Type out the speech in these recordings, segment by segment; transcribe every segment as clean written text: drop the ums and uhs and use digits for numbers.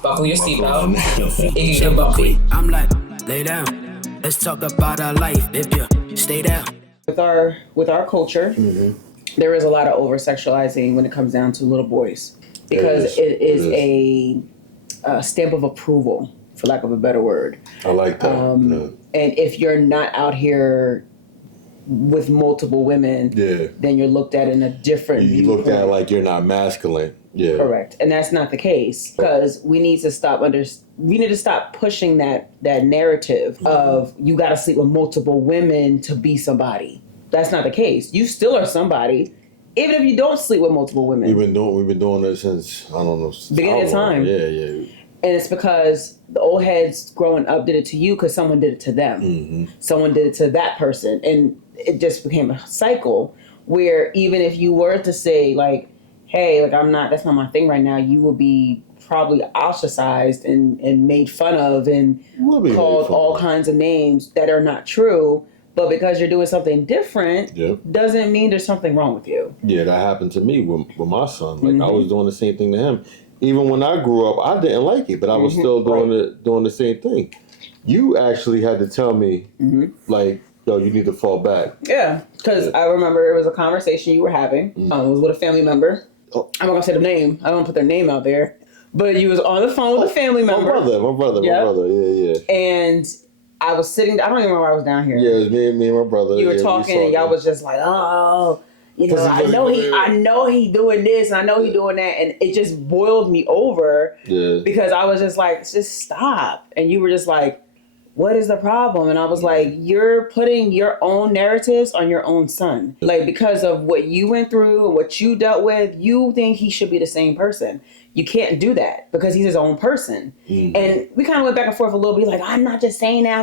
Buckle your seatbelt. It can get bumpy. I'm like, lay down. Let's talk about our life. If you stay down. With our culture, there is a lot of over-sexualizing when it comes down to little boys, because it is a stamp of approval, for lack of a better word. I like that. And if you're not out here with multiple women, then you're looked at in a different You viewpoint. looked at like you're not masculine. Yeah. Correct. And that's not the case, because we need to stop pushing that narrative of you got to sleep with multiple women to be somebody. That's not the case. You still are somebody, even if you don't sleep with multiple women. We've been doing this since, I don't know, beginning of time. Yeah. And it's because the old heads growing up did it to you because someone did it to them. Someone did it to that person. And it just became a cycle where even if you were to say like, hey, like that's not my thing right now, you will be probably ostracized and made fun of and called all kinds of names that are not true. But because you're doing something different, doesn't mean there's something wrong with you. Yeah, that happened to me with my son. Like I was doing the same thing to him. Even when I grew up, I didn't like it, but I was still doing the same thing. You actually had to tell me, like, yo, you need to fall back. Yeah, because I remember it was a conversation you were having. It was with a family member. I'm not going to say the name. I don't put their name out there. But you was on the phone with a family member. My brother. Yeah. And I was sitting, I don't even remember why I was down here. Yeah, it was me and my brother. You were talking and y'all was just like, oh, you know, I know he doing this and I know he doing that. And it just boiled me over because I was just like, just stop. And you were just like, what is the problem? And I was like, you're putting your own narratives on your own son. Like, because of what you went through and what you dealt with, you think he should be the same person. You can't do that because he's his own person. And we kind of went back and forth a little bit. Like, I'm not just saying that.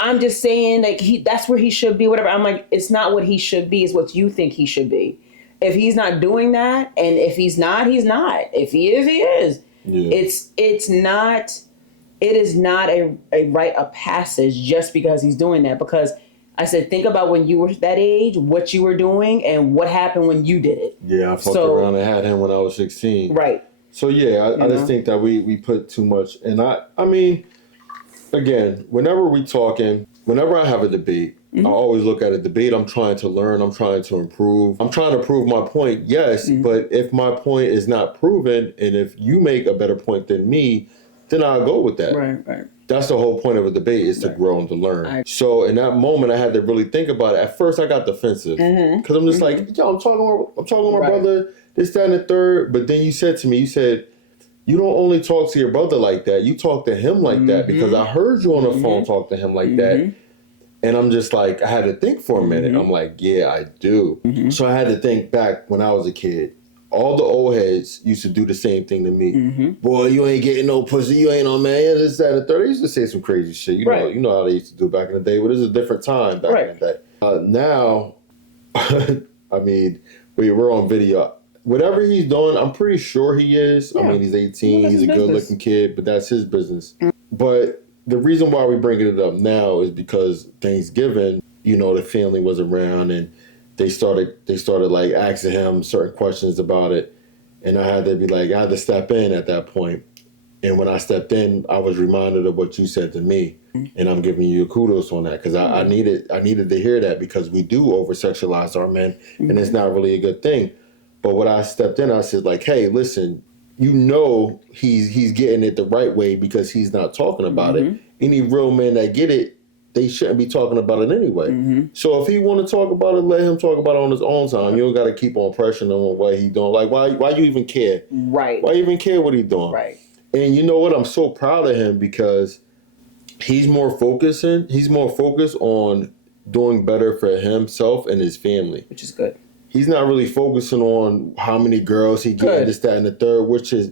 I'm just saying like that's where he should be, whatever. I'm like, it's not what he should be. It's what you think he should be. If he's not doing that, and if he's not, he's not. If he is, he is. Yeah. It is not a rite of passage just because he's doing that. Because I said, think about when you were that age, what you were doing, and what happened when you did it. Yeah, I fucked around and had him when I was 16. Right. So yeah, I just think that we put too much. And I mean, again, whenever I have a debate, I always look at a debate. I'm trying to learn. I'm trying to improve. I'm trying to prove my point, yes. But if my point is not proven, and if you make a better point than me, then I'll go with that. Right. That's the whole point of a debate, is to grow and to learn. So in that moment, I had to really think about it. At first, I got defensive because I'm just like, yo, I'm talking to my brother, this, that, and the third. But then you said to me, you don't only talk to your brother like that. You talk to him like that, because I heard you on the phone talk to him like that. And I'm just like, I had to think for a minute. I'm like, yeah, I do. So I had to think back when I was a kid. All the old heads used to do the same thing to me. Boy, you ain't getting no pussy. You ain't no man. Yeah, this, that, and the third. They used to say some crazy shit. You know how they used to do back in the day. But it's a different time back in the day. Now, I mean, we're on video. Whatever he's doing, I'm pretty sure he is. Yeah. I mean, he's 18. He's a good-looking kid, but that's his business. But the reason why we're bringing it up now is because Thanksgiving, the family was around, and they started like asking him certain questions about it. And I had to step in at that point. And when I stepped in, I was reminded of what you said to me. And I'm giving you kudos on that, because I needed to hear that, because we do over-sexualize our men, and it's not really a good thing. But when I stepped in, I said, like, hey, listen, he's getting it the right way because he's not talking about it. Any real men that get it, they shouldn't be talking about it anyway. So if he want to talk about it, let him talk about it on his own time. You don't got to keep on pressuring him on what he doing. Like, why you even care? Right. Why you even care what he doing? Right. And you know what? I'm so proud of him, because he's more focused on doing better for himself and his family. Which is good. He's not really focusing on how many girls he gets, this, that, and the third, which is,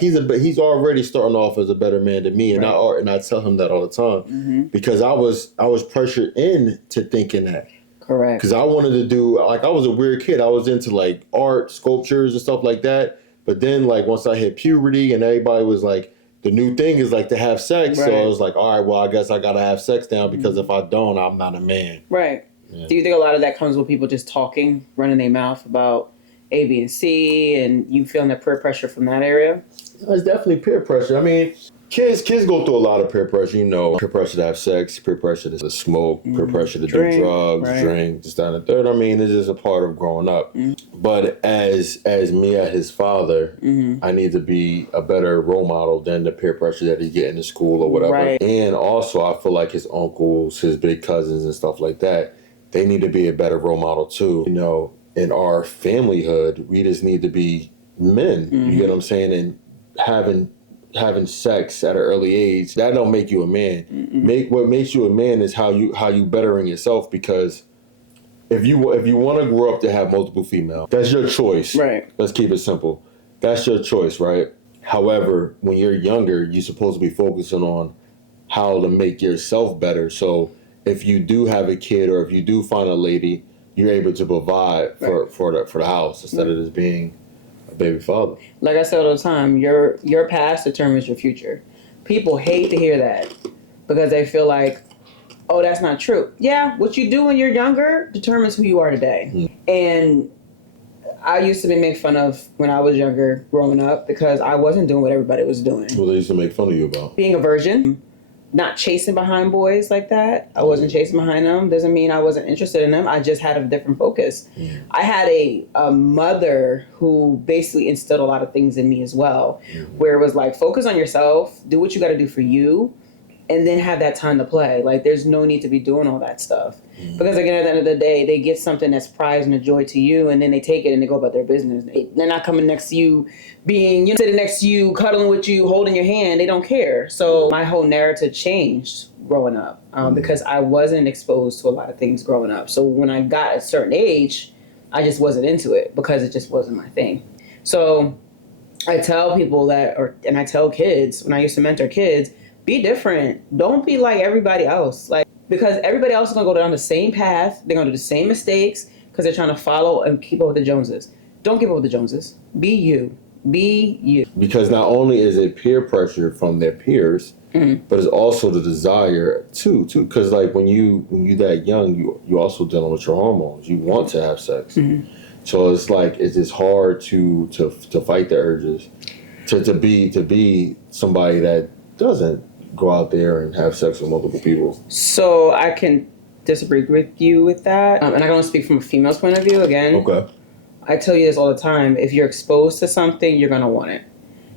he's already starting off as a better man than me, and I tell him that all the time, because I was pressured into thinking that. Correct. Because I wanted to do, I was a weird kid. I was into like art, sculptures, and stuff like that. But then once I hit puberty, and everybody was like, the new thing is like to have sex. So I was like, all right, well, I guess I gotta have sex now, because if I don't, I'm not a man. Right. Yeah. Do you think a lot of that comes with people just talking, running their mouth about A, B, and C, and you feeling that peer pressure from that area? It's definitely peer pressure. I mean, kids go through a lot of peer pressure. You know, peer pressure to have sex, peer pressure to smoke, peer pressure to do drugs, drink, this, that, and the third. I mean, it's just a part of growing up. But as me, as his father, I need to be a better role model than the peer pressure that he get in the school or whatever. And also, I feel like his uncles, his big cousins and stuff like that, they need to be a better role model too. You know, in our familyhood, we just need to be men. You get what I'm saying? And having sex at an early age, that don't make you a man. What makes you a man is how you bettering yourself, because if you want to grow up to have multiple females, that's your choice. Right. Let's keep it simple. That's your choice, right? However, when you're younger, you're supposed to be focusing on how to make yourself better. So if you do have a kid or if you do find a lady, you're able to provide for the house instead of just being a baby father. Like I said all the time, your past determines your future. People hate to hear that because they feel like, oh, that's not true. Yeah, what you do when you're younger determines who you are today. And I used to be made fun of when I was younger growing up because I wasn't doing what everybody was doing. What they used to make fun of you about? Being a virgin. Not chasing behind boys like that. I wasn't chasing behind them. Doesn't mean I wasn't interested in them. I just had a different focus. I had a mother who basically instilled a lot of things in me as well, where it was like, focus on yourself, do what you got to do for you, and then have that time to play. Like, there's no need to be doing all that stuff. Because again, at the end of the day, they get something that's prize and a joy to you, and then they take it and they go about their business. They're not coming next to you, sitting next to you, cuddling with you, holding your hand. They don't care. So my whole narrative changed growing up because I wasn't exposed to a lot of things growing up. So when I got a certain age, I just wasn't into it because it just wasn't my thing. So I tell people that, and I tell kids, when I used to mentor kids, be different. Don't be like everybody else. Because everybody else is going to go down the same path. They're going to do the same mistakes because they're trying to follow and keep up with the Joneses. Don't keep up with the Joneses. Be you. Be you. Because not only is it peer pressure from their peers, but it's also the desire too. Because like when you that young, you also dealing with your hormones. You want to have sex. So it's like it's just hard to fight the urges to be somebody that doesn't go out there and have sex with multiple people. So I can disagree with you with that. And I can only speak from a female's point of view again. Okay. I tell you this all the time. If you're exposed to something, you're going to want it.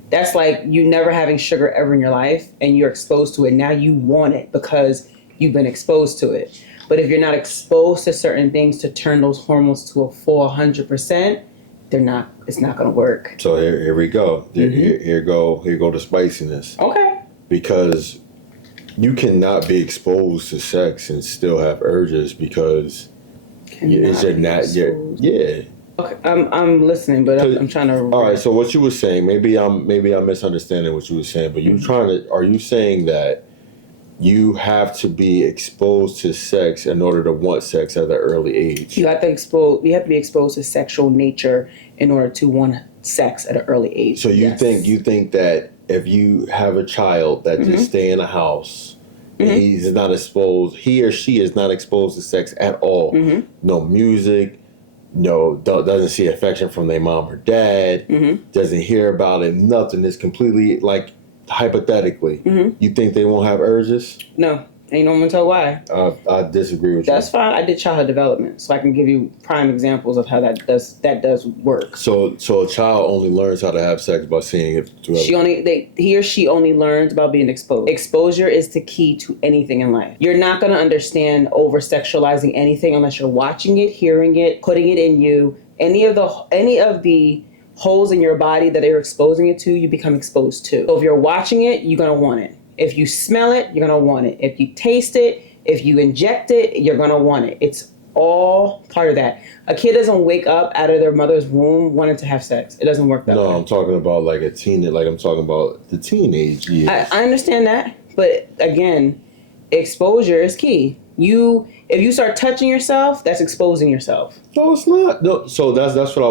That's like you never having sugar ever in your life and you're exposed to it. Now you want it because you've been exposed to it. But if you're not exposed to certain things to turn those hormones to a full 100%, it's not going to work. So here we go. Here go the spiciness. Okay. Because you cannot be exposed to sex and still have urges because yeah. Okay, I'm listening, but I'm trying to. All right. So what you were saying, maybe I'm misunderstanding what you were saying, but are you saying that you have to be exposed to sex in order to want sex at an early age? You have to be exposed to sexual nature in order to want sex at an early age. So you think that if you have a child that just stay in a house, and he or she is not exposed to sex at all. No music, doesn't see affection from their mom or dad, doesn't hear about it, nothing. It's completely like hypothetically. You think they won't have urges? No. And you know what I'm going to tell why? I disagree with you. That's fine. I did childhood development, so I can give you prime examples of how that does work. So a child only learns how to have sex by seeing it through he or she only learns about being exposed. Exposure is the key to anything in life. You're not going to understand over-sexualizing anything unless you're watching it, hearing it, putting it in you. Any of the holes in your body that they're exposing it to, you become exposed to. So if you're watching it, you're going to want it. If you smell it, you're going to want it. If you taste it, if you inject it, you're going to want it. It's all part of that. A kid doesn't wake up out of their mother's womb wanting to have sex. It doesn't work that way. No, I'm talking about like I'm talking about the teenage years. I understand that. But again, exposure is key. If you start touching yourself, that's exposing yourself. No, it's not. No, so that's what I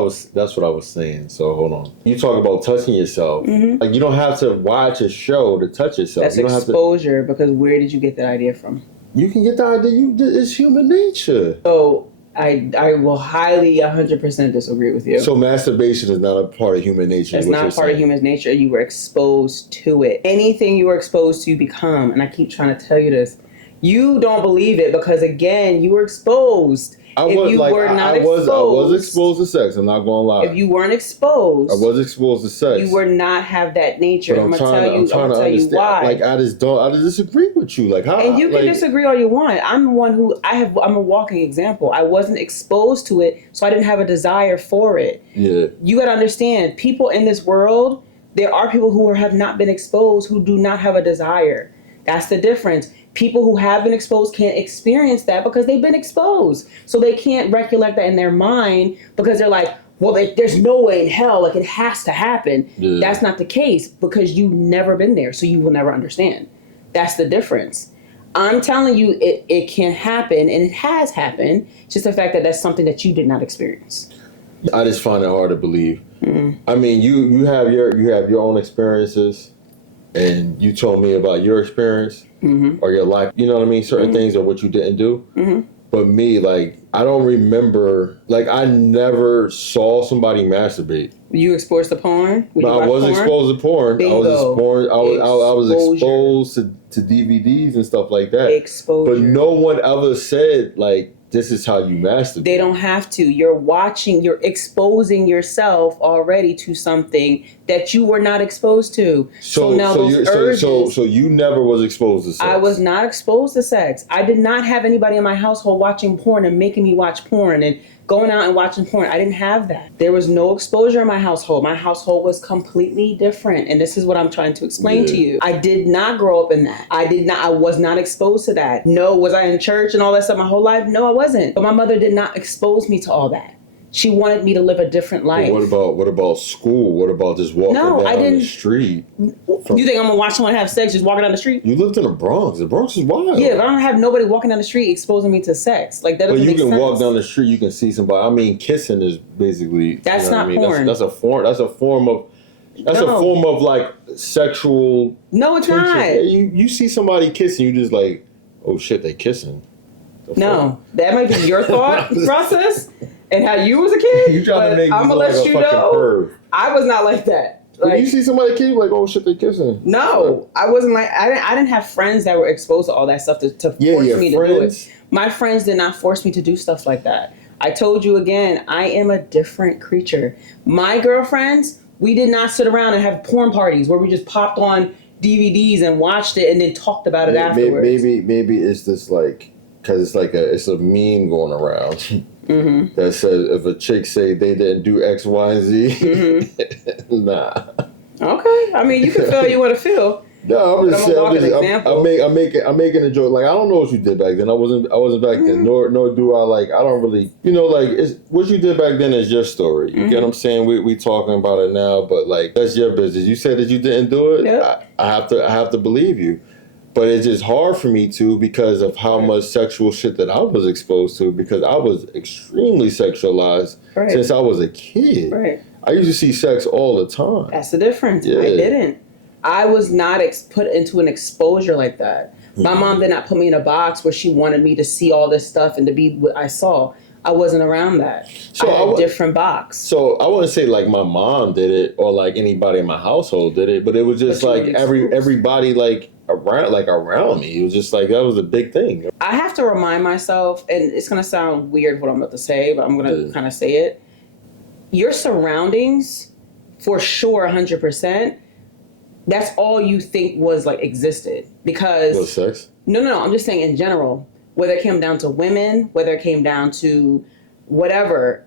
was saying. So hold on. You talk about touching yourself. Like you don't have to watch a show to touch yourself. That's exposure because where did you get that idea from? You can get the idea. It's human nature. So I will highly 100% disagree with you. So masturbation is not a part of human nature. It's not part of human nature. You were exposed to it. Anything you were exposed to, you become. And I keep trying to tell you this. You don't believe it because, again, you were exposed. I was exposed to sex. I'm not going to lie. If you weren't exposed, I was exposed to sex. You were not have that nature. I'm gonna tell you why. Like I just disagree with you. Like how? And you can disagree all you want. I'm one who I'm a walking example. I wasn't exposed to it, so I didn't have a desire for it. Yeah. You got to understand, people in this world, there are people who have not been exposed who do not have a desire. That's the difference. People who have been exposed can't experience that because they've been exposed. So they can't recollect that in their mind because they're like, well, there's no way in hell, like it has to happen. Yeah. That's not the case because you've never been there, so you will never understand. That's the difference. I'm telling you, it can happen, and it has happened. It's just the fact that that's something that you did not experience. I just find it hard to believe. Mm-hmm. I mean, you have your own experiences, and you told me about your experience or your life. You know what I mean? Certain things are what you didn't do. Mm-hmm. But me, like, I don't remember, like, I never saw somebody masturbate. You exposed to porn? No, I wasn't exposed to porn. Bingo. I was exposed to DVDs and stuff like that. Exposure. But no one ever said, like, this is how you masturbate. They don't have to. You're exposing yourself already to something that you were not exposed to. So you never was exposed to sex. I was not exposed to sex. I did not have anybody in my household watching porn and making me watch porn and going out and watching porn. I didn't have that. There was no exposure in my household. My household was completely different. And this is what I'm trying to explain to you. I did not grow up in that. I was not exposed to that. No, was I in church and all that stuff my whole life? No, I wasn't. But my mother did not expose me to all that. She wanted me to live a different life. But what about school? What about just walking down the street? You think I'm gonna watch someone have sex just walking down the street? You lived in the Bronx. The Bronx is wild. Yeah, but I don't have nobody walking down the street exposing me to sex. Like that doesn't make sense. But you can walk down the street, you can see somebody. I mean, kissing is basically that's not porn. That's a form of like sexual. No, it's tension. not. You see somebody kissing, you just like, oh shit, they kissing. No, that might be your thought process and how you was a kid. You trying to make me look like a fucking perv. I was not like that. Like, when you see somebody kiss, like, oh shit, they kissing. No, I wasn't like I didn't have friends that were exposed to all that stuff to force me to do it. My friends did not force me to do stuff like that. I told you again, I am a different creature. My girlfriends, we did not sit around and have porn parties where we just popped on DVDs and watched it and then talked about it afterwards. Maybe it's just like. Because it's a meme going around that says if a chick say they didn't do X, Y, and Z, nah. Okay, I mean you can feel how you want to feel. No, I'm just saying. I'm making a joke. Like I don't know what you did back then. I wasn't back then. Nor do I like. I don't really. It's what you did back then is your story. You get what I'm saying? We talking about it now, but like that's your business. You said that you didn't do it. Yep. I have to believe you. But it's just hard for me to because of how much sexual shit that I was exposed to because I was extremely sexualized since I was a kid. Right. I used to see sex all the time. That's the difference. Yeah. I didn't. I was not put into an exposure like that. My mom did not put me in a box where she wanted me to see all this stuff and to be what I saw. I wasn't around that. So I had a different box. So I wouldn't say like my mom did it or like anybody in my household did it, but it was just like everybody like around me. It was just like that was a big thing. I have to remind myself, and it's gonna sound weird what I'm about to say, but I'm gonna kind of say it. Your surroundings, for sure, 100%. That's all you think was like existed because. Was sex? No. I'm just saying in general. Whether it came down to women, whether it came down to whatever.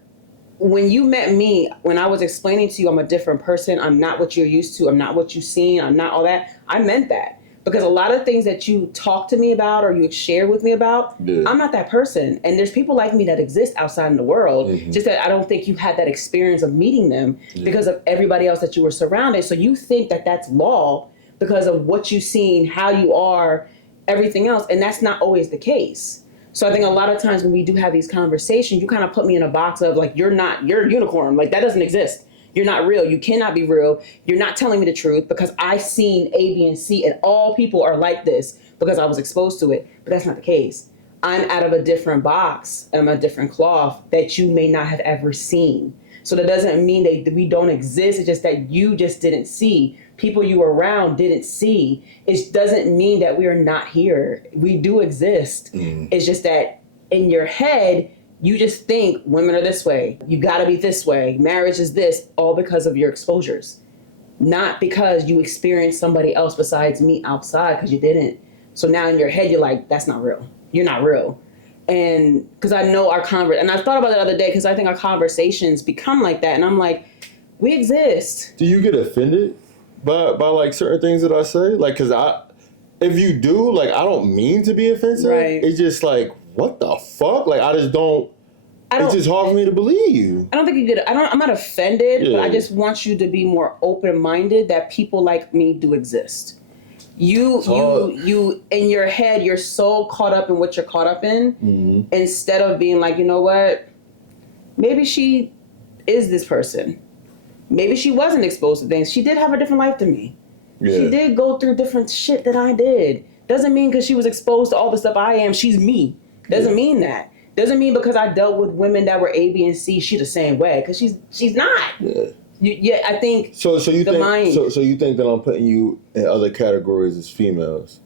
When you met me, when I was explaining to you I'm a different person, I'm not what you're used to, I'm not what you've seen, I'm not all that, I meant that. Because a lot of things that you talked to me about or you shared with me about, I'm not that person. And there's people like me that exist outside in the world, just that I don't think you had that experience of meeting them because of everybody else that you were surrounded. So you think that that's law because of what you've seen, how you are, everything else, and that's not always the case. So I think a lot of times when we do have these conversations, you kind of put me in a box of like, you're a unicorn, like that doesn't exist. You're not real. You cannot be real. You're not telling me the truth because I've seen A, B, and C, and all people are like this because I was exposed to it. But that's not the case. I'm out of a different box, I'm a different cloth that you may not have ever seen. So that doesn't mean that we don't exist. It's just that you just didn't see. People you were around didn't see. It doesn't mean that we are not here. We do exist. It's just that in your head, you just think women are this way. You gotta be this way. Marriage is this, all because of your exposures. Not because you experienced somebody else besides me outside, because you didn't. So now in your head, you're like, that's not real. You're not real. And because I know our and I thought about it the other day, because I think our conversations become like that. And I'm like, we exist. Do you get offended by like certain things that I say? Like, because if you do, like, I don't mean to be offensive. Right. It's just like, what the fuck? Like, I just don't. It's just hard for me to believe you. I don't think you get it. I'm not offended, but I just want you to be more open-minded that people like me do exist. You in your head, you're so caught up in what you're caught up in, instead of being like, you know what? Maybe she is this person. Maybe she wasn't exposed to things. She did have a different life than me. Yeah. She did go through different shit that I did. Doesn't mean because she was exposed to all the stuff I am, she's me. Doesn't mean that. Doesn't mean because I dealt with women that were A, B, and C, she the same way. Because she's not. Yeah. I think. So you think that I'm putting you in other categories as females,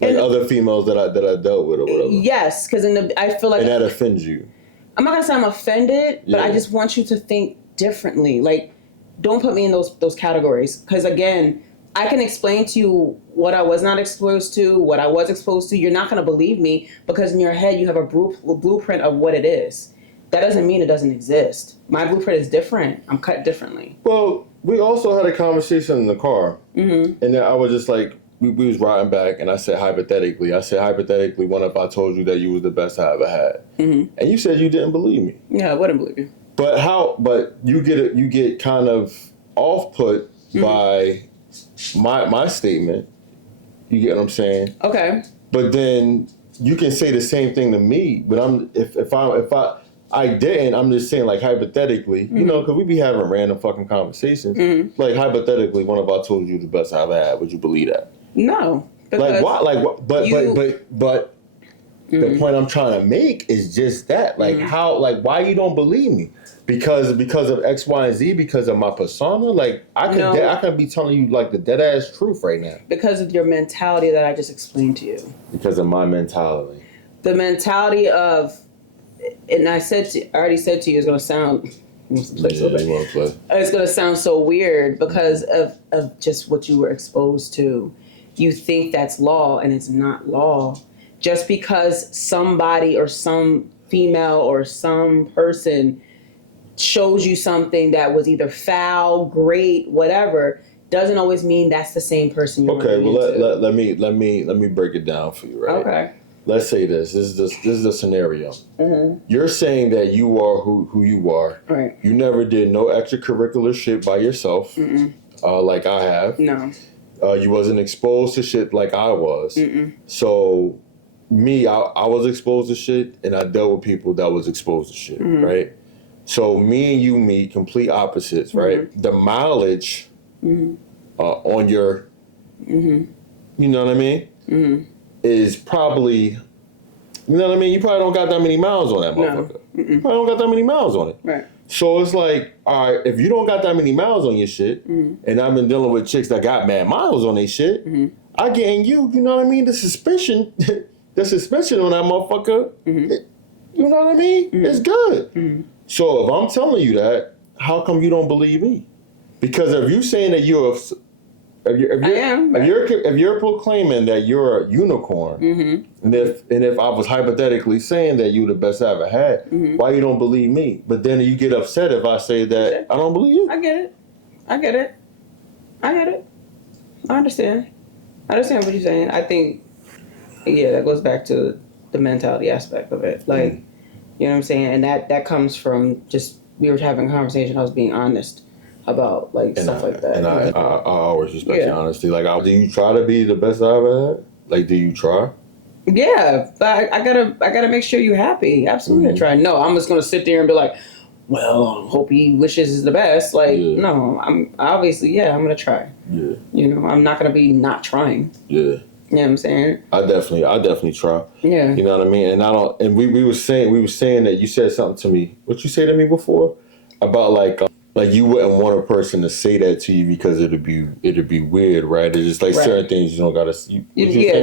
like other females that I dealt with or whatever. Yes, because I feel like. And that offends you. I'm not gonna say I'm offended, but I just want you to think differently. Like, don't put me in those categories. Because again, I can explain to you what I was not exposed to, what I was exposed to. You're not going to believe me because in your head you have a blueprint of what it is. That doesn't mean it doesn't exist. My blueprint is different. I'm cut differently. Well, we also had a conversation in the car. And then I was just like, we was riding back and I said, hypothetically, what if I told you that you was the best I ever had? And you said you didn't believe me. Yeah, I wouldn't believe you. But you get kind of off-put by my statement. You get what I'm saying? Okay. But then you can say the same thing to me. But if I didn't, I'm just saying, like, hypothetically, you know, because we be having random fucking conversations. Like, hypothetically, what if I told you the best I ever had? Would you believe that? No. Like what? Like what? But the point I'm trying to make is just that. Like how? Like why you don't believe me? Because of X, Y, and Z. Because of my persona. Like I can be telling you like the dead ass truth right now. Because of your mentality that I just explained to you. Because of my mentality. The mentality of, and I already said to you, it's gonna sound. It's gonna sound so weird because of just what you were exposed to. You think that's law, and it's not law. Just because somebody or some female or some person shows you something that was either foul, great, whatever, doesn't always mean that's the same person you're okay, well let me break it down for you, right? Okay. Let's say this is a scenario. You're saying that you are who you are. Right. You never did no extracurricular shit by yourself, like I have. No. You wasn't exposed to shit like I was. So me, I was exposed to shit, and I dealt with people that was exposed to shit, right? So me and you meet complete opposites, right? The mileage on your, you know what I mean, is probably, you know what I mean? You probably don't got that many miles on that motherfucker. You probably don't got that many miles on it. Right. So it's like, all right, if you don't got that many miles on your shit, and I've been dealing with chicks that got mad miles on their shit, I get in you know what I mean? The suspicion on that motherfucker, you know what I mean? It's good. So if I'm telling you that, how come you don't believe me? Because if you saying that if you're proclaiming that you're a unicorn, and if I was hypothetically saying that you the best I ever had, why you don't believe me? But then you get upset if I say that I don't believe you. I get it. I understand what you're saying. I think, that goes back to the mentality aspect of it. Like, you know what I'm saying? And that comes from just, we were having a conversation, I was being honest about stuff like that. And I always respect your honesty. Like, do you try to be the best I ever had? Like, do you try? Yeah, but I gotta make sure you're happy. Absolutely, I try. No, I'm just gonna sit there and be like, well, hope he wishes the best. Like, no, I'm obviously, I'm gonna try. Yeah. You know, I'm not gonna be not trying. Yeah. You know what I'm saying? I definitely try. Yeah. You know what I mean? And I don't. And we were saying that you said something to me. What you say to me before about like you wouldn't want a person to say that to you because it'd be weird, right? It's just like certain things you don't gotta.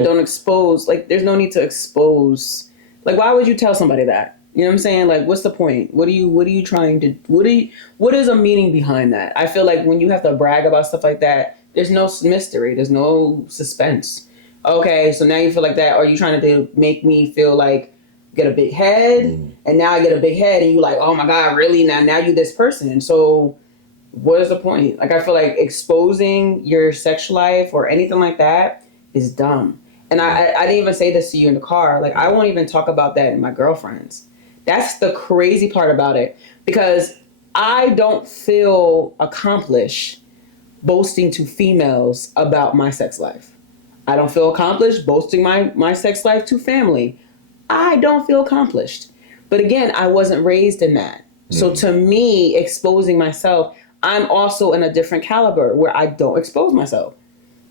Don't expose. Like, there's no need to expose. Like, why would you tell somebody that? You know what I'm saying? Like, what's the point? What are you trying to? What is a meaning behind that? I feel like when you have to brag about stuff like that, there's no mystery. There's no suspense. Okay, so now you feel like that. Are you trying to make me feel like get a big head? And now I get a big head and you like, oh my God, really? Now you this person. So what is the point? Like, I feel like exposing your sex life or anything like that is dumb. And I didn't even say this to you in the car. Like, I won't even talk about that in my girlfriends. That's the crazy part about it. Because I don't feel accomplished boasting to females about my sex life. I don't feel accomplished boasting my sex life to family. I don't feel accomplished. But again, I wasn't raised in that. So to me, exposing myself, I'm also in a different caliber where I don't expose myself.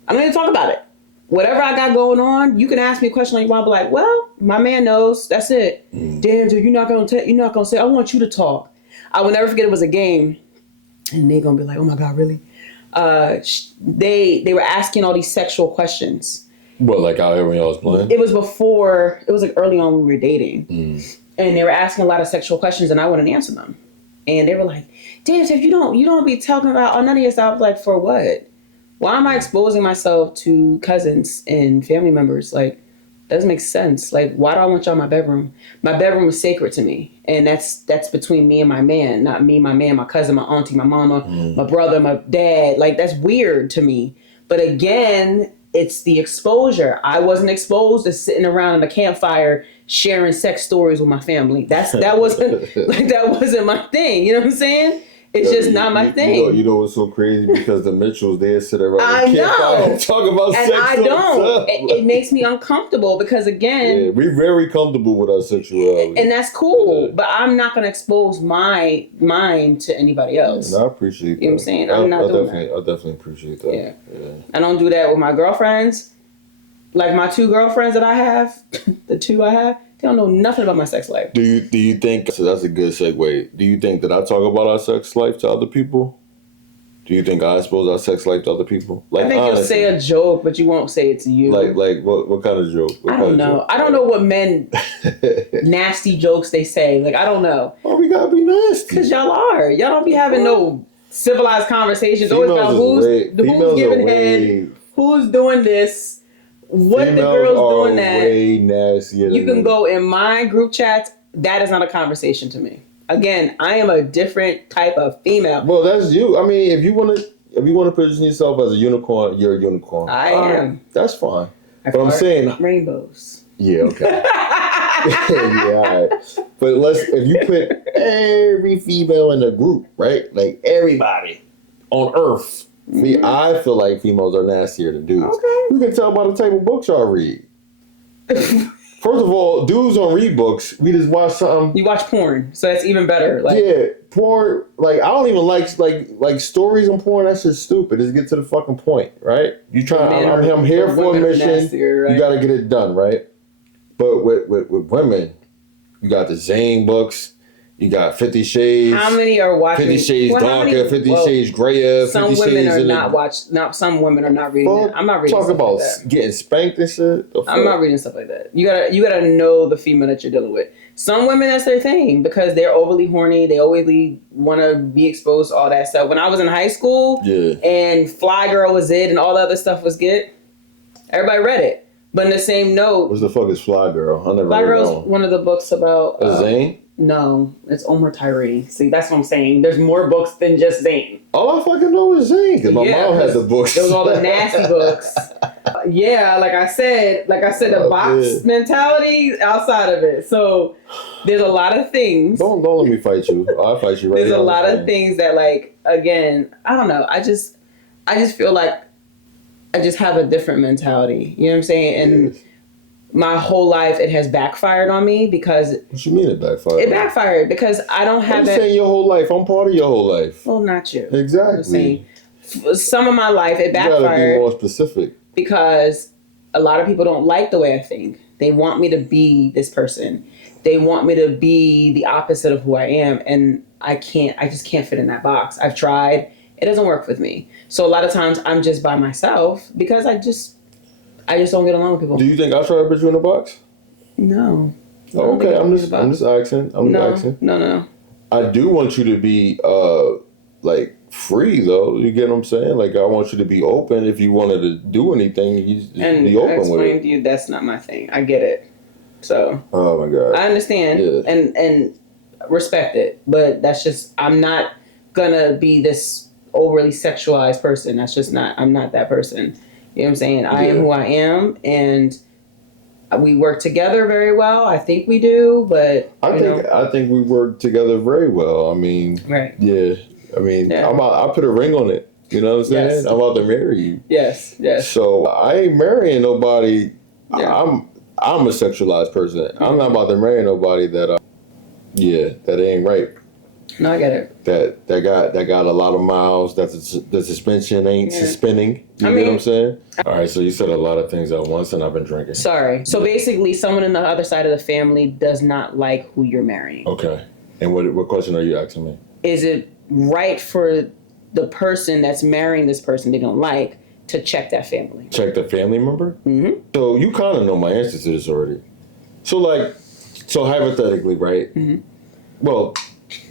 I'm going to talk about it. Whatever I got going on, you can ask me a question like you want to be like, well, my man knows. That's it. Damn, dude, you're not going to say, I want you to talk. I will never forget it was a game. And they're going to be like, oh my God, really? They were asking all these sexual questions. What, like out here when y'all was playing? It was like early on when we were dating. And they were asking a lot of sexual questions and I wouldn't answer them. And they were like, damn, Tiff, you don't be talking about none of your stuff. I was like, for what? Why am I exposing myself to cousins and family members? Like, doesn't make sense. Like, why do I want y'all in my bedroom? My bedroom is sacred to me. And that's between me and my man, not me, my man, my cousin, my auntie, my mama, my brother, my dad. Like, that's weird to me. But again, it's the exposure. I wasn't exposed to sitting around in a campfire sharing sex stories with my family. That wasn't my thing. You know what I'm saying? It's just not my thing. You know what's so crazy? Because the Mitchells, they sit around and talk about and sex. I don't. It makes me uncomfortable because, again... we're very comfortable with our sexuality. And that's cool. But I'm not going to expose mine to anybody else. And I appreciate that. You know what I'm saying? I'm not doing that. I definitely appreciate that. Yeah. I don't do that with my girlfriends. Like, my 2 girlfriends that I have, the 2 I have, they don't know nothing about my sex life. Do you think, so that's a good segue, do you think that I talk about our sex life to other people? Do you think I expose our sex life to other people? Like, I think honestly, you'll say a joke, but you won't say it to you. Like what kind of joke? I don't know. I don't know what men, nasty jokes they say. Like, I don't know. Why we gotta be nasty? Because y'all are. Y'all don't be having no civilized conversations. Always about who's giving head, who's doing this. What females the girl's doing that. Way nastier you can go in my group chats. That is not a conversation to me. Again, I am a different type of female. Well, that's you. I mean, if you want to position yourself as a unicorn, you're a unicorn. I am. That's fine. But I'm saying rainbows. Yeah. Okay. Yeah. All right. But if you put every female in the group, right? Like everybody on Earth. See, I feel like females are nastier than dudes. Okay. You can tell by the type of books y'all read. First of all, dudes don't read books. We just watch something. You watch porn, so that's even better. Like, yeah, porn. Like, I don't even like stories on porn. That's just stupid. Just get to the fucking point, right? You try. I'm here for a mission. Nastier, right? You got to get it done, right? But with women, you got the Zane books. You got 50 Shades. How many are watching? 50 Shades Darker, 50 Shades Grayer. Some women are not watching. Some women are not reading it. I'm not reading. Talk about getting spanked and shit. I'm not reading stuff like that. You gotta know the female that you're dealing with. Some women, that's their thing because they're overly horny. They overly want to be exposed to all that stuff. When I was in high school, and Fly Girl was it, and all the other stuff was good. Everybody read it. But in the same note, what the fuck is Fly Girl? I never. Fly Girl's one of the books about Zane. No, it's Omar Tyree. See, that's what I'm saying. There's more books than just Zane. All I fucking know is Zane, because my mom had the books. There was all the nasty books. Yeah, like I said, the box mentality outside of it. So there's a lot of things. Don't let me fight you. I'll fight you right now. There's a lot of things that, like, again, I don't know. I just feel like I just have a different mentality. You know what I'm saying? And my whole life, it has backfired on me because... What you mean it backfired? It backfired because I don't have that... I'm saying your whole life. I'm part of your whole life. Well, not you. Exactly. Some of my life, it backfired. You gotta be more specific. Because a lot of people don't like the way I think. They want me to be this person. They want me to be the opposite of who I am. And I just can't fit in that box. I've tried. It doesn't work with me. So a lot of times I'm just by myself because I just don't get along with people. Do you think I try to put you in a box? No. Oh, okay, I'm just asking. No. I do want you to be like free though. You get what I'm saying? Like I want you to be open. If you wanted to do anything, you just be open with it. And I explained to you that's not my thing. I get it. So. Oh my God. I understand and respect it, but that's just I'm not gonna be this overly sexualized person. That's just not. I'm not that person. You know what I'm saying? I am who I am, and we work together very well. I think we do, but I think we work together very well. I mean, right? Yeah. I mean, I put a ring on it. You know what I'm saying? Yes. I'm about to marry you. Yes. So I ain't marrying nobody. Yeah. I'm a sexualized person. I'm not about to marry nobody that ain't right. No, I get it. That got a lot of miles. That the suspension ain't suspending. You get what I'm saying? All right. So you said a lot of things at once, and I've been drinking. Sorry. So basically, someone on the other side of the family does not like who you're marrying. Okay. And what question are you asking me? Is it right for the person that's marrying this person they don't like to check that family? Check the family member? Mm-hmm. So you kind of know my answer to this already. So hypothetically, right? Mm-hmm. Well,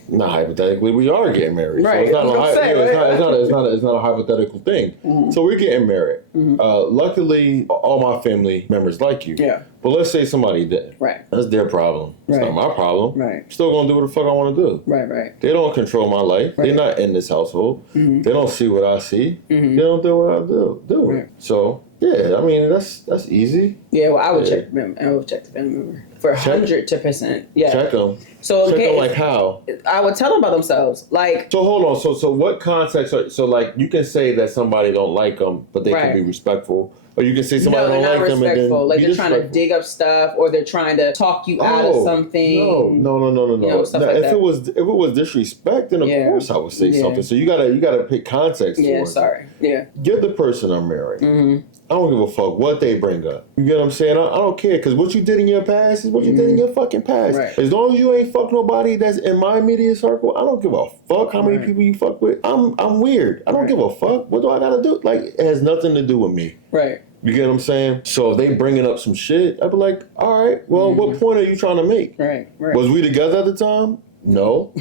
not hypothetically, we are getting married. Right. So it's not a hypothetical thing. Mm-hmm. So we're getting married. Mm-hmm. Luckily, all my family members like you. Yeah. But let's say somebody didn't. Right. That's their problem. It's not my problem. Right. I'm still gonna do what the fuck I want to do. Right. They don't control my life. Right. They're not in this household. Mm-hmm. They don't see what I see. Mm-hmm. They don't do what I do. Right. So yeah, I mean that's easy. Yeah. Well, I would check them. I would check the family member for 100%. Yeah. Check them. So check them like how? I would tell them about themselves. Like. So hold on. So what context? So like you can say that somebody don't like them, but they can be respectful. Or you can say somebody don't like them and then like they're trying to dig up stuff, or they're trying to talk you out of something. No. You know, stuff like that. If it was disrespect, then of course I would say something. So you gotta pick context. Yeah, sorry. Yeah. Give the person I'm marrying. Mm-hmm. I don't give a fuck what they bring up. You get what I'm saying? I don't care, because what you did in your past is what you did in your fucking past. Right. As long as you ain't fuck nobody that's in my immediate circle, I don't give a fuck how many people you fuck with. I'm weird. I don't give a fuck. What do I gotta do? Like, it has nothing to do with me. Right. You get what I'm saying? So if they bringing up some shit, I'd be like, all right, well, what point are you trying to make? Right. Was we together at the time? No.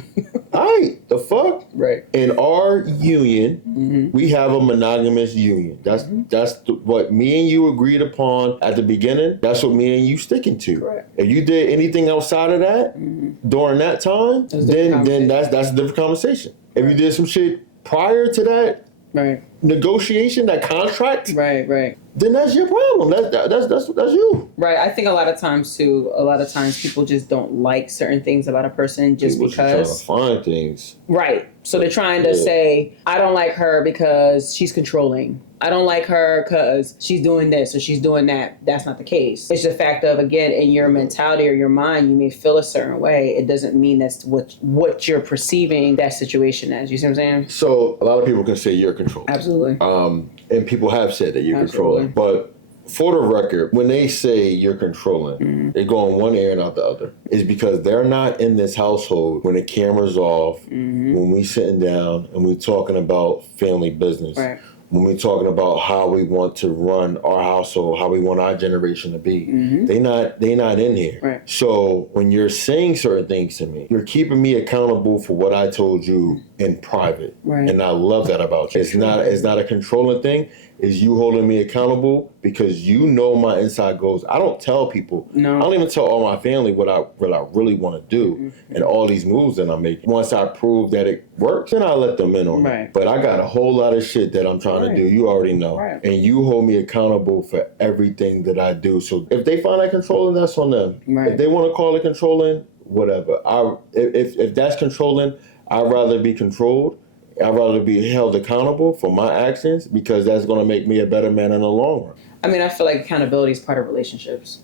All right, the fuck? Right. In our union, we have a monogamous union. That's what me and you agreed upon at the beginning. That's what me and you sticking to. Correct. If you did anything outside of that during that time, then that's a different conversation. If you did some shit prior to that negotiation, that contract, then that's your problem. That's you. Right. I think a lot of times people just don't like certain things about a person just people because trying to find things. Right. So they're trying to say, I don't like her because she's controlling. I don't like her because she's doing this or she's doing that. That's not the case. It's the fact of, again, in your mentality or your mind, you may feel a certain way. It doesn't mean that's what you're perceiving that situation as. You see what I'm saying? So a lot of people can say you're controlling. Absolutely. And people have said that you're controlling. But for the record, when they say you're controlling, they go in one ear and out the other. It's because they're not in this household when the camera's off, when we sitting down and we talking about family business. Right. When we're talking about how we want to run our household, how we want our generation to be, they not in here. Right. So when you're saying certain things to me, you're keeping me accountable for what I told you in private, and I love that about you. It's not a controlling thing. It's you holding me accountable because you know my inside goals. I don't tell people. No. I don't even tell all my family what I really want to do and all these moves that I'm making. Once I prove that it works, then I let them in on it. But I got a whole lot of shit that I'm trying to do. You already know. And you hold me accountable for everything that I do. So if they find that controlling, that's on them. If they want to call it controlling, whatever. If that's controlling, I'd rather be controlled. I'd rather be held accountable for my actions because that's going to make me a better man in the long run. I mean, I feel like accountability is part of relationships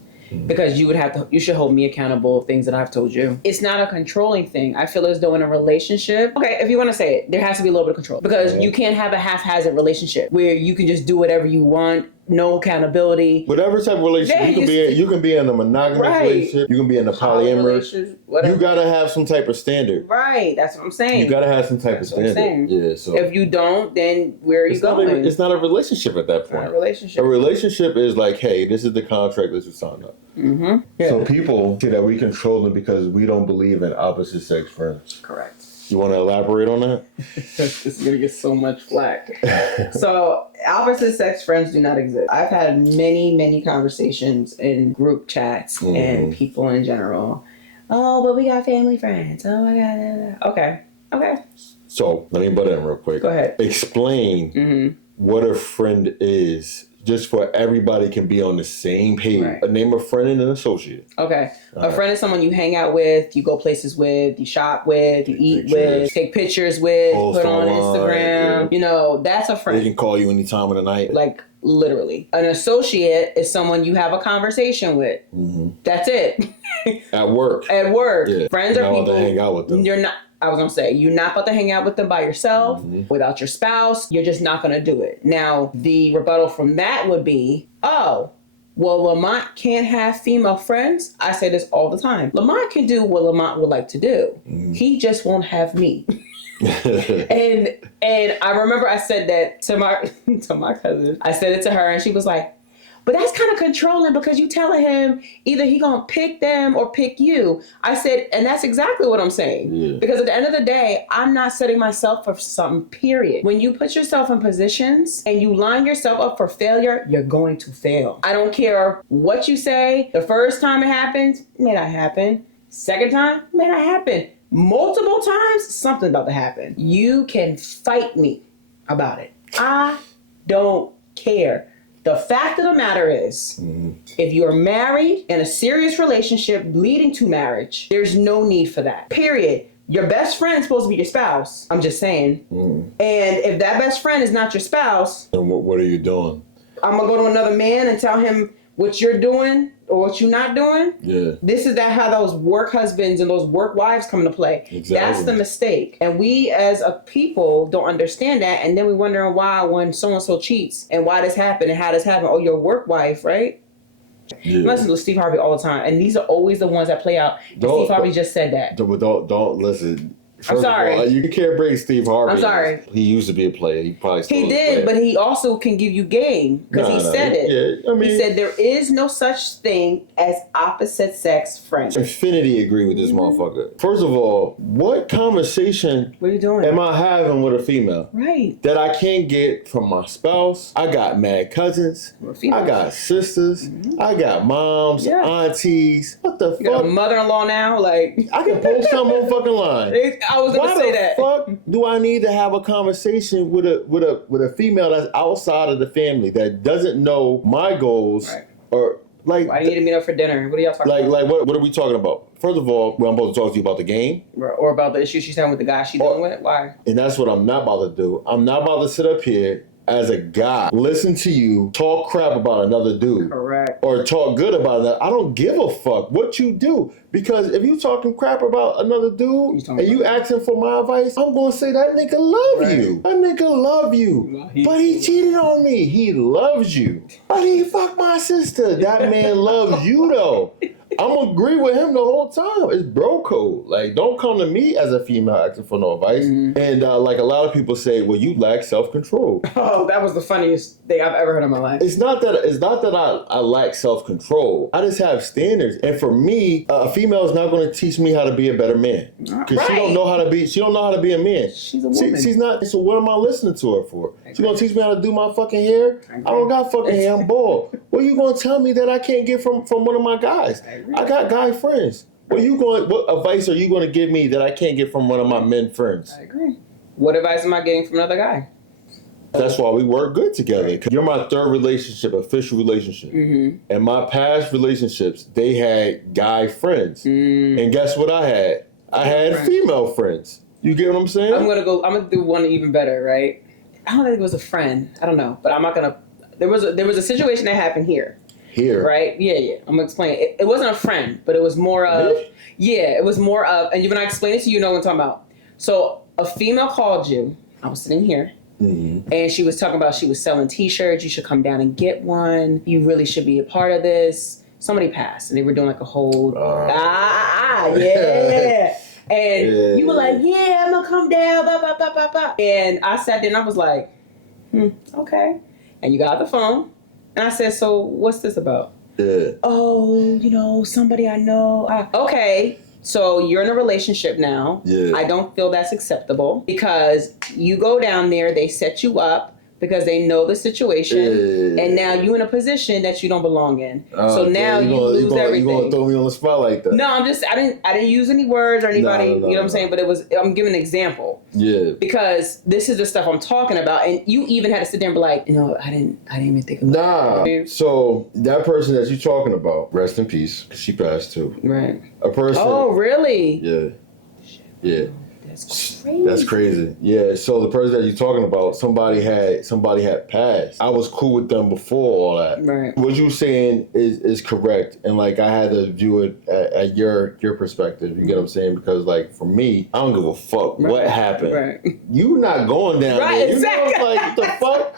because you should hold me accountable of things that I've told you. It's not a controlling thing. I feel as though in a relationship, okay, if you want to say it, there has to be a little bit of control because you can't have a haphazard relationship where you can just do whatever you want no accountability. Whatever type of relationship you can be in a monogamous relationship, you can be in a polyamorous. You gotta have some type of standard. Right, that's what I'm saying. You gotta have some type of standard. Yeah. So if you don't, then where are you going? It's not a relationship at that point. Not a relationship. A relationship is like, hey, this is the contract that you signed up. Mm-hmm. Yeah. So people say that we control them because we don't believe in opposite sex friends. Correct. You want to elaborate on that? This is going to get so much flack. So, opposite sex friends do not exist. I've had many, many conversations in group chats and people in general. Oh, but we got family friends. Oh my God. Okay. So, let me butt in real quick. Go ahead. Explain what a friend is. Just for everybody can be on the same page. Right. Name a friend and an associate. Okay. A friend is someone you hang out with, you go places with, you shop with, you eat with, take pictures with, put on Instagram. Yeah. You know, that's a friend. They can call you any time of the night. Like, literally. An associate is someone you have a conversation with. Mm-hmm. That's it. At work. At work. Yeah. Friends are people. To hang out with them. I was going to say, you're not about to hang out with them by yourself, without your spouse. You're just not going to do it. Now, the rebuttal from that would be, oh, well, Lamont can't have female friends. I say this all the time. Lamont can do what Lamont would like to do. He just won't have me. and I remember I said that to my cousin. I said it to her and she was like, but that's kind of controlling because you telling him either he gonna pick them or pick you. I said, and that's exactly what I'm saying. Yeah. Because at the end of the day, I'm not setting myself for something, period. When you put yourself in positions and you line yourself up for failure, you're going to fail. I don't care what you say. The first time it happens, may not happen. Second time, may not happen. Multiple times, something about to happen. You can fight me about it. I don't care. The fact of the matter is, if you're married in a serious relationship leading to marriage, there's no need for that. Period. Your best friend's supposed to be your spouse. I'm just saying. And if that best friend is not your spouse... Then what are you doing? I'm going to go to another man and tell him what you're doing or what you're not doing. Yeah. This is how those work husbands and those work wives come into play. Exactly. That's the mistake. And we as a people don't understand that. And then we wonder why when so-and-so cheats and why this happened and how this happened. Oh, your work wife, right? Yeah. I listen to Steve Harvey all the time. And these are always the ones that play out. Steve Harvey just said that. Don't listen. I'm sorry. All, you can't bring Steve Harvey. I'm sorry. He used to be a player. He probably still did, but he also can give you game because he said it. Yeah, I mean, he said there is no such thing as opposite sex friends. Infinity agree with this motherfucker. First of all, what conversation what are you doing? Am I having with a female? Right. That I can't get from my spouse. I got mad cousins. I got sisters. I got moms, aunties. What the fuck? You got a mother-in-law now? Like I can post something on fucking line. I was going to say that. Why the fuck do I need to have a conversation with a female that's outside of the family that doesn't know my goals or like? Why do you need to meet up for dinner? What are y'all talking about? Like what are we talking about? First of all, I'm supposed to talk to you about the game or about the issue she's having with the guy she's dealing with. Why? And that's what I'm not about to do. I'm not about to sit up here as a guy, listen to you talk crap about another dude. Correct. Or talk good about another. I don't give a fuck what you do. Because if you talking crap about another dude and you asking for my advice, I'm going to say that nigga love you. That nigga love you. But he cheated on me. He loves you. But he fucked my sister. That man loves you though. I'm gonna agree with him the whole time. It's bro code. Like, don't come to me as a female asking for no advice. And like a lot of people say, well, you lack self-control. Oh, that was the funniest thing I've ever heard in my life. It's not that I lack self-control. I just have standards. And for me, a female is not going to teach me how to be a better man because she don't know how to be. She don't know how to be a man. She's a woman. She's not. So what am I listening to her for? She gonna teach me how to do my fucking hair? I don't got fucking hair. I'm bald. What are you gonna tell me that I can't get from one of my guys? I got guy friends. What advice are you going to give me that I can't get from one of my men friends? I agree. What advice am I getting from another guy? That's why we work good together. You're my third relationship, official relationship. And my past relationships, they had guy friends. And guess what I had? I had female friends. You get what I'm saying? I'm gonna do one even better, right? I don't think it was a friend. I don't know, but I'm not gonna. There was a situation that happened here. Here. Right? Yeah. I'm gonna explain it. It wasn't a friend, but it was more of it was more of, and when I explain it to you, you know what I'm talking about. So a female called you. I was sitting here. And she was talking about she was selling t-shirts. You should come down and get one. You really should be a part of this. Somebody passed and they were doing like a whole, yeah. And you were like, yeah, I'm gonna come down, blah, blah, blah, blah, blah. And I sat there and I was like, okay. And you got out the phone and I said, so what's this about? Yeah. Oh, somebody I know. Okay. So you're in a relationship now. Yeah. I don't feel that's acceptable because you go down there, they set you up because they know the situation, and now you're in a position that you don't belong in. So now you lose everything. You gonna throw me on the spot like that? No, I didn't use any words or anybody. You know what I'm saying? But I'm giving an example. Yeah. Because this is the stuff I'm talking about, and you even had to sit there and be like, I didn't even think about it. So that person that you're talking about, rest in peace, because she passed too. Right. A person. Oh, really? Yeah. Yeah. That's crazy. Yeah. So the person that you're talking about, somebody had passed. I was cool with them before all that. Right. What you saying is correct, and like I had to view it at your perspective. You get what I'm saying? Because like for me, I don't give a fuck what happened. Right. You not going down there. Exactly. You know, like the fuck.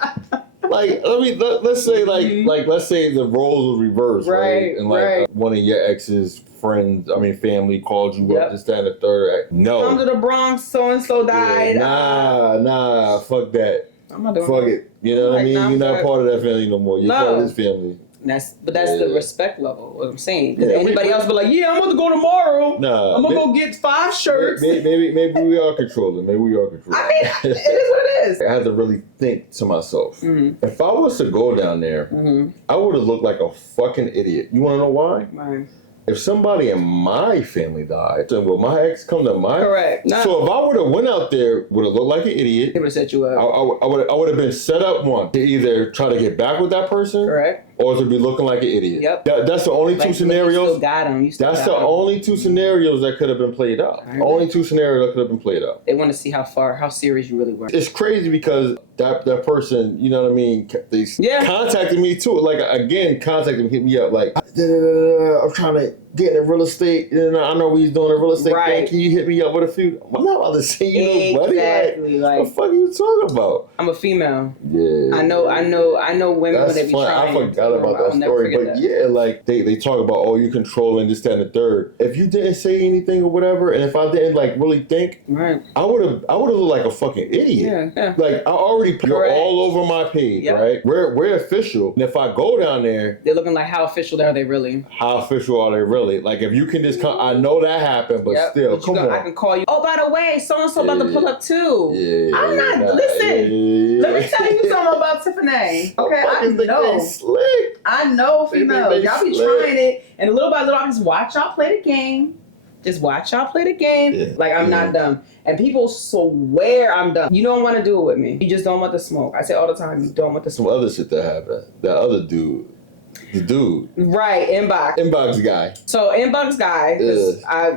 Like let's say let's say the roles were reversed, right? And like one of your ex's family called you up to stand a third. No. Come to the Bronx, so and so died. Nah, fuck that. I'm not doing fuck it. You know what I mean? You're not part of that family no more. You're part of this family. That's the respect level. What I'm saying. Because anybody else be like, I'm going to go tomorrow. Nah, I'm going to go get 5 shirts. Maybe we are controlling. I mean, it is what it is. I had to really think to myself. Mm-hmm. If I was to go down there, I would have looked like a fucking idiot. You want to know why? Why? If somebody in my family died, then will my ex come to mine? Correct. So if I would have went out there, would have looked like an idiot. It would have set you up. I would have been set up to either try to get back with that person. Correct. Or to be looking like an idiot. Yep. That's the only two scenarios. You still got him. That's the only 2 scenarios that could have been played out. Only 2 scenarios that could have been played out. They want to see how serious you really were. It's crazy because that person, you know what I mean? They contacted me too. Like again, contacted me, hit me up like, I'm trying to get in real estate. And I know he's doing a real estate thing. Can you hit me up with a few? I'm not about to say you buddy. Exactly. Like, what the fuck are you talking about? I'm a female. Yeah. I know women when they be trying. I forgot about that story. But like they talk about, you controlling this, that, and the third. If you didn't say anything or whatever, and if I didn't like really think, I would have looked like a fucking idiot. Yeah. Like I already put all over my page, right? We're official. And if I go down there, they're looking like, how official are they really? How official are they really? Like if you can just come, I know that happened, but still, come on. I can call you. Oh, by the way, so and so about to pull up too. Yeah. I'm not. Listen. Let me tell you something about Tiffany. Okay, I know. Slick. I know females. Y'all be trying it, and little by little, I just watch y'all play the game. Like I'm not dumb. And people swear I'm dumb. You don't want to do it with me. You just don't want the smoke. I say all the time, you don't want the smoke. Some other shit that happened. That other dude. The dude. Right, Inbox guy. So Inbox guy,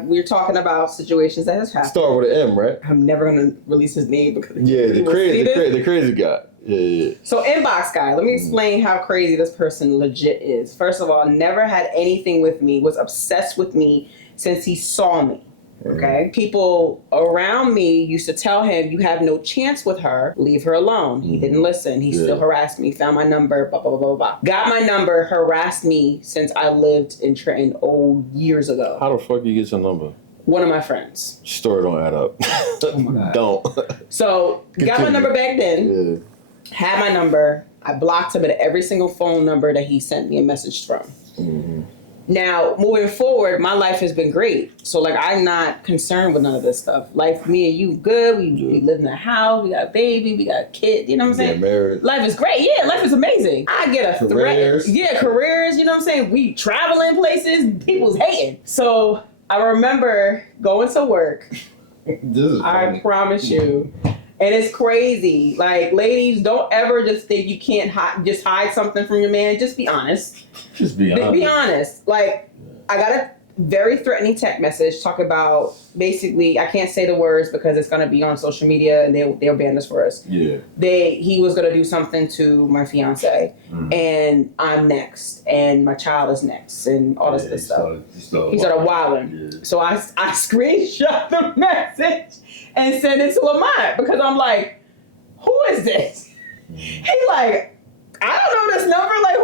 we're talking about situations that has happened. Start with an M, right? I'm never going to release his name because the crazy guy. Yeah. So Inbox guy, let me explain how crazy this person legit is. First of all, never had anything with me, was obsessed with me since he saw me. Okay. People around me used to tell him, you have no chance with her. Leave her alone. He didn't listen. He still harassed me. Found my number. Blah, blah, blah, blah, blah. Got my number. Harassed me since I lived in Trenton old years ago. How the fuck do you get your number? One of my friends. Story don't add up. Oh my God. Don't. So got my number back then. Yeah. Had my number. I blocked him at every single phone number that he sent me a message from. Mm-hmm. Now, moving forward, my life has been great. So, like, I'm not concerned with none of this stuff. Life, me and you, good. We live in a house. We got a baby. We got a kid. You know what I'm saying? Married. Life is great. Yeah, life is amazing. I get a threat. Yeah, careers. You know what I'm saying? We traveling places. People's hating. So, I remember going to work. I promise you. And it's crazy. Like, ladies, don't ever just think you can't hide something from your man. Just be honest. Just be honest. Be honest. Like, I got a very threatening text message talking about, basically, I can't say the words because it's going to be on social media and they'll ban us for us. Yeah. He was going to do something to my fiance and I'm next and my child is next and all this stuff. He started wilding. Yeah. So I screenshot the message and send it to Lamont because I'm like, who is this? He like, I don't know this number. Like,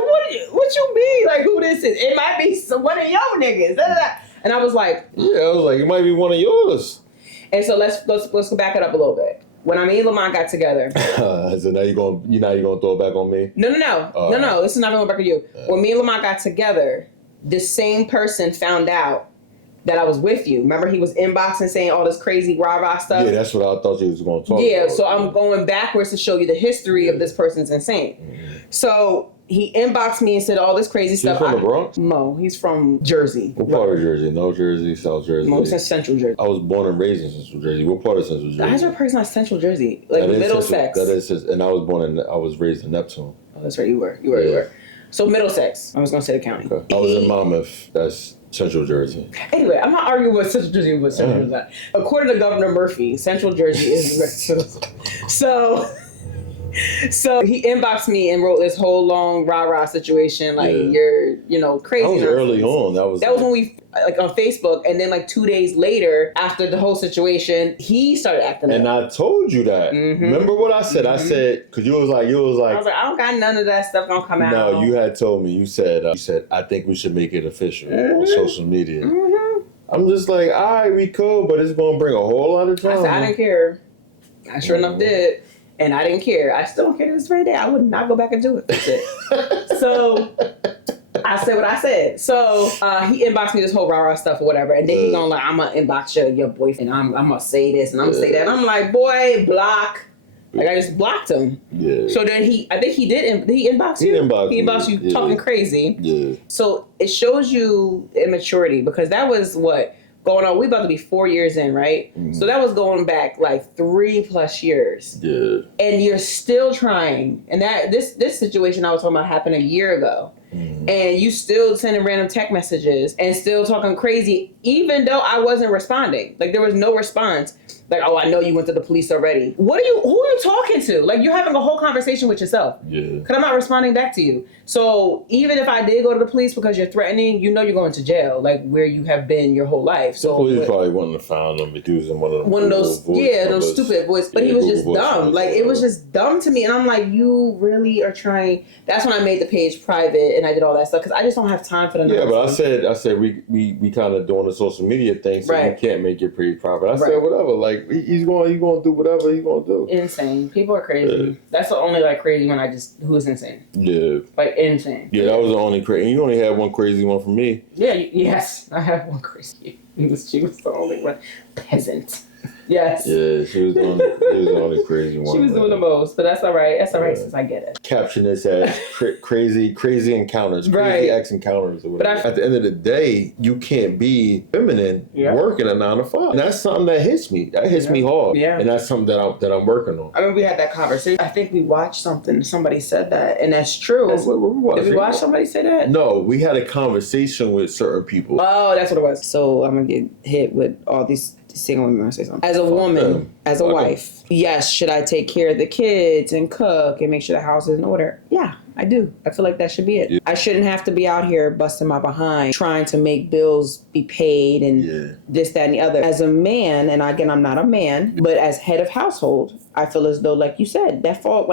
what you mean? Like, who this is? It might be one of your niggas. Da, da, da. And I was like, yeah, I was like, it might be one of yours. And so let's go back it up a little bit. When me and Lamont got together. So now you're gonna throw it back on me? No. No. This is not going back on you. When me and Lamont got together, the same person found out that I was with you. Remember, he was inboxing saying all this crazy rah-rah stuff? Yeah, that's what I thought you was going to talk about. Yeah, so I'm going backwards to show you the history of this person's insane. Mm-hmm. So he inboxed me and said all this crazy stuff. He's from the Bronx? No, he's from Jersey. What part of Jersey? North Jersey, South Jersey? No, he's in Central Jersey. I was born and raised in Central Jersey. What part of Central Jersey? I heard person not Central Jersey. Like Middlesex. And I was raised in Neptune. Oh, that's right, you were. So Middlesex. I was going to say the county. Okay. I was in Monmouth. That's Central Jersey. Anyway, I'm not arguing with Central Jersey with Central Jersey. According to Governor Murphy, Central Jersey is So he inboxed me and wrote this whole long rah-rah situation, like you're, crazy. That was early on. That was when we on Facebook, and then 2 days later, after the whole situation, he started acting up. I told you that. Mm-hmm. Remember what I said? Mm-hmm. I said, because you was like, I was like, I don't got none of that stuff gonna come out. No, you had told me. You said, I think we should make it official on social media. Mm-hmm. I'm just like, all right, we cool, but it's gonna bring a whole lot of drama. I said, I didn't care. I sure enough did. And I didn't care. I still don't care to this very day. I would not go back and do it. That's it. So I said what I said. So he inboxed me this whole rah-rah stuff or whatever. And then he's going I'm going to inbox your boyfriend. I'm going to say this and I'm going to say that. And I'm like, boy, block. Like, I just blocked him. Yeah. So then I think he did he inboxed you? He inboxed you talking crazy. Yeah. So it shows you immaturity, because that was what? Going on, we about to be 4 years in, right? Mm-hmm. So that was going back 3+ years. Yeah. And you're still trying. And that this situation I was talking about happened a year ago. Mm-hmm. And you still sending random text messages and still talking crazy, even though I wasn't responding. There was no response. Oh, I know you went to the police already. Who are you talking to? You're having a whole conversation with yourself. Yeah. Because I'm not responding back to you. So even if I did go to the police because you're threatening, you're going to jail, where you have been your whole life. So the police probably wouldn't have found him using one of those those stupid voice. But he was just dumb. It was just dumb to me. And I'm like, you really are trying. That's when I made the page private and I did all that stuff, because I just don't have time for the nonsense. Yeah, but I said we kind of doing the social media thing, so you can't make your page private. I said whatever. He's going to do whatever he's going to do. Insane. People are crazy. Yeah. That's the only crazy one who is insane. Yeah. Insane. Yeah, that was the only crazy. You only had one crazy one from me. Yeah, yes. I have one crazy. She was the only one. Peasant. Yes. Yeah, she was the only crazy one. She was doing the most, but that's all right. That's all right, since I get it. Caption this as crazy encounters, crazy ex encounters or whatever. But at the end of the day, you can't be feminine working a 9 to 5. And that's something that hits me. That hits me hard. Yeah. And that's something that I'm working on. I mean, we had that conversation. I think we watched something. Somebody said that, and that's true. Did we watch somebody say that? No, we had a conversation with certain people. Oh, that's what it was. So I'm gonna get hit with all these single women. I say something. As a woman, as a wife, yes, should I take care of the kids and cook and make sure the house is in order? Yeah, I do. I feel like that should be it. Yeah. I shouldn't have to be out here busting my behind trying to make bills be paid and this, that, and the other. As a man, and again, I'm not a man, but as head of household, I feel as though, like you said, that fault,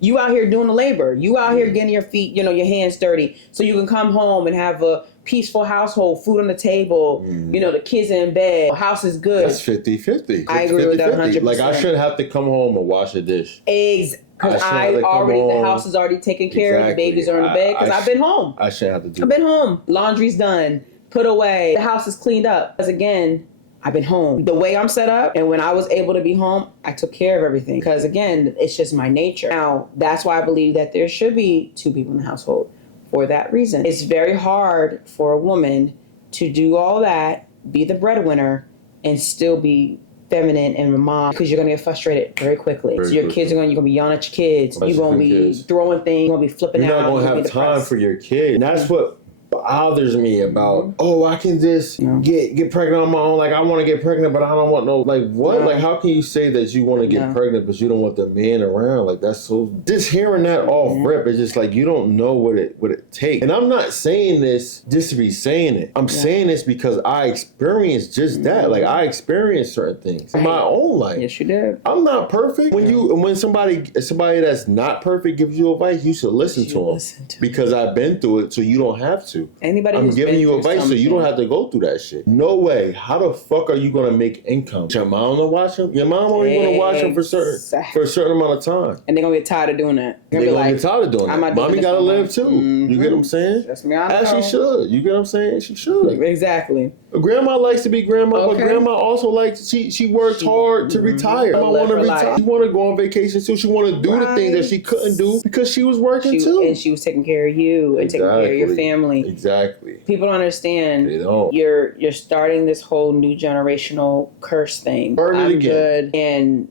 you out here doing the labor. You out here getting your feet, your hands dirty, so you can come home and have a peaceful household, food on the table, the kids in bed, house is good. That's 50-50. I agree with that 100%. I shouldn't have to come home and wash a dish. Because the house is already taken care of, the babies are in the bed, because I've been home. I shouldn't have to do I've been home. Laundry's done, put away, the house is cleaned up. Because again, I've been home. The way I'm set up, and when I was able to be home, I took care of everything. Because again, it's just my nature. Now, that's why I believe that there should be 2 people in the household. For that reason, it's very hard for a woman to do all that, be the breadwinner, and still be feminine and a mom, because you're going to get frustrated very quickly. You're going to be yelling at your kids. You're going to be throwing things. You're going to be flipping out. You're not going to have time for your kids. And that's what bothers me about, I can just get pregnant on my own. Like, I want to get pregnant, but I don't want no, like, what? Like, how can you say that you want to get pregnant, but you don't want the man around? Like, that's so, just hearing that off rip, it's just like, you don't know what it takes. And I'm not saying this just to be saying it. I'm saying this because I experienced just that. Like, I experienced certain things in my own life. Yes, you did. I'm not perfect. When somebody that's not perfect gives you advice, you should listen to them. Because I've been through it, so you don't have to. I'm giving you advice so you don't have to go through that shit. No way. How the fuck are you gonna make income? Your mom gonna watch them? Your mom only gonna watch them for a certain amount of time. And they're gonna get tired of doing that. They're gonna get tired of doing that. Mommy gotta live too. You get what I'm saying? That's me. As she should. You get what I'm saying? She should. Exactly. Grandma likes to be grandma, but grandma also likes she worked hard to retire. Grandma want to retire. She want to go on vacation too. She want to do the things that she couldn't do because she was working too. And she was taking care of you and taking care of your family. Exactly. People don't understand. They don't. You're starting this whole new generational curse thing. I'm good, and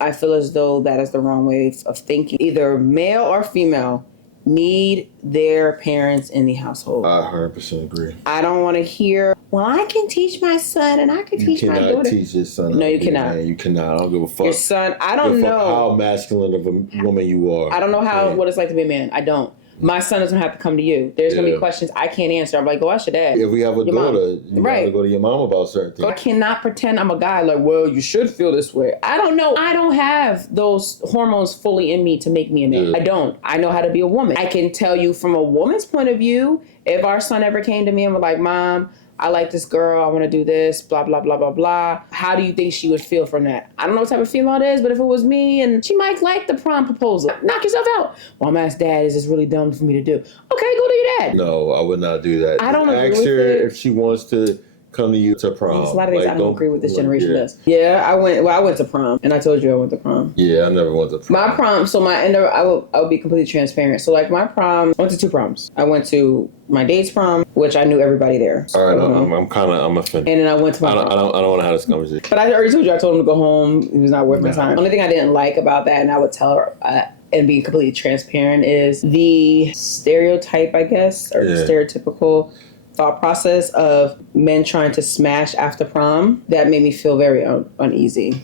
I feel as though that is the wrong way of thinking. Either male or female need their parents in the household. I 100% agree. I don't want to hear, well, I can teach my son and I can teach my daughter. You cannot teach your son. No, you cannot. Man. You cannot. I don't give a fuck. Your son, I don't know how masculine of a woman you are. I don't know what it's like to be a man. I don't. My son doesn't have to come to you. There's going to be questions I can't answer. I'm like, go ask your dad. If we have a daughter, you got to go to your mom about certain things. I cannot pretend I'm a guy like, well, you should feel this way. I don't know. I don't have those hormones fully in me to make me a man. Yeah. I don't. I know how to be a woman. I can tell you from a woman's point of view, if our son ever came to me and was like, Mom, I like this girl, I want to do this, blah, blah, blah, blah, blah. How do you think she would feel from that? I don't know what type of female it is, but if it was me, and she might like the prom proposal. Knock yourself out. Well, I'm asking Dad, is this really dumb for me to do? Okay, go to your dad. No, I would not do that. I don't agree with it. Ask her if she wants to come to you to prom. There's a lot of things I don't agree with this generation does. Yeah, I went to prom, and I told you I went to prom. Yeah, I never went to prom. My prom, so I would be completely transparent. So like my prom, I went to 2 proms. I went to my date's prom, which I knew everybody there. So, all right, I'm offended. And then I went to my prom. I don't want to have this conversation. But I already told you, I told him to go home. It was not worth my time. The only thing I didn't like about that, and I would tell her, and be completely transparent, is the stereotype, I guess, or stereotypical thought process of men trying to smash after prom. That made me feel very uneasy.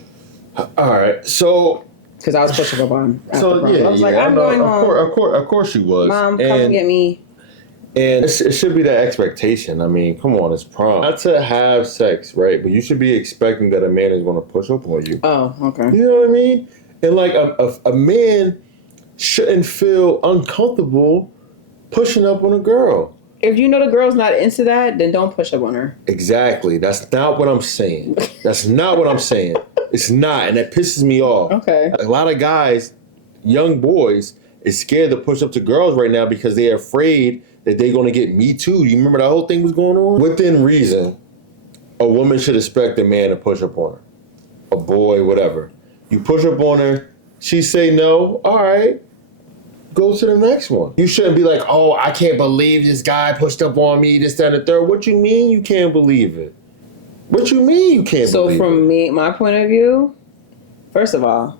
All right, so because I was pushing up on after prom. I was like, I'm going home. Of course you was. Mom, come and get me. And it should be that expectation. I mean, come on, it's prom. Not to have sex, right? But you should be expecting that a man is going to push up on you. Oh, okay. You know what I mean? And like a man shouldn't feel uncomfortable pushing up on a girl. If you know the girl's not into that, then don't push up on her. Exactly. That's not what I'm saying. That's not what I'm saying. It's not, and that pisses me off. Okay. A lot of guys, young boys, is scared to push up to girls right now because they're afraid that they're going to get Me Too. You remember that whole thing was going on? Within reason, a woman should expect a man to push up on her. A boy, whatever. You push up on her, she say no, all right. Go to the next one. You shouldn't be like, oh, I can't believe this guy pushed up on me, this, that, and the third. What you mean you can't believe it? What you mean you can't believe it? So from my point of view, first of all,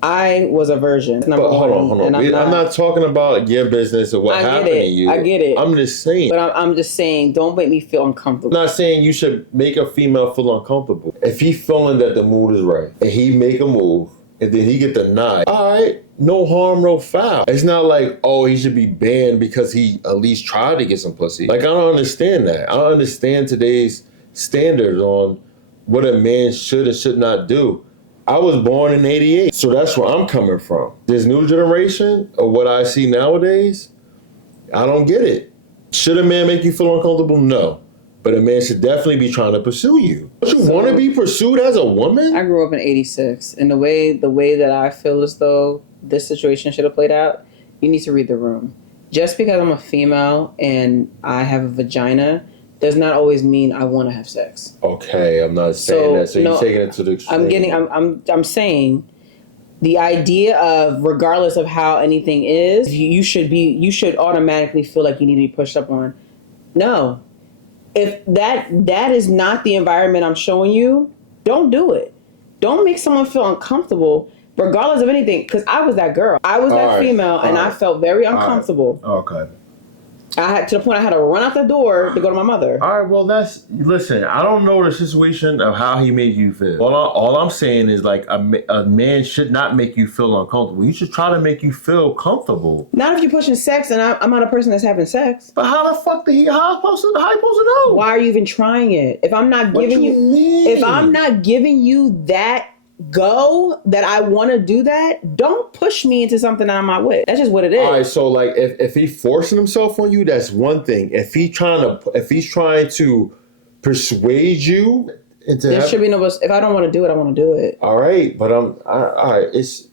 I was a virgin. But hold on. I'm not talking about your business or what happened to you. I get it. I'm just saying. But I'm just saying, don't make me feel uncomfortable. I'm not saying you should make a female feel uncomfortable. If he feeling that the mood is right and he make a move and then he get the nod, all right, no harm, no foul. It's not like, oh, he should be banned because he at least tried to get some pussy. Like, I don't understand that. I don't understand today's standards on what a man should and should not do. I was born in 88, so that's where I'm coming from. This new generation of what I see nowadays, I don't get it. Should a man make you feel uncomfortable? No. But a man should definitely be trying to pursue you. Don't you want to be pursued as a woman? I grew up in 86, and the way that I feel as though this situation should have played out, you need to read the room. Just because I'm a female and I have a vagina does not always mean I want to have sex. Okay, I'm not saying that. So you're taking it to the extreme. I'm saying the idea of, regardless of how anything is, you should automatically feel like you need to be pushed up on. No. If that is not the environment I'm showing you, don't do it. Don't make someone feel uncomfortable, regardless of anything. Because I was that girl. I was that female, and I felt very uncomfortable. Okay. I had to the point I had to run out the door to go to my mother. All right, well, listen, I don't know the situation of how he made you feel. All I'm saying is, like, a man should not make you feel uncomfortable. He should try to make you feel comfortable. Not if you're pushing sex and I'm not a person that's having sex. But how the fuck how you supposed to know? Why are you even trying it? If I'm not giving if I'm not giving you that go that I want to do that, don't push me into something that I'm not with. That's just what it is. All right, so like if he forcing himself on you, that's one thing. If he's trying to persuade you into there should be no. If I don't want to do it, I want to do it. All right, but all right. It's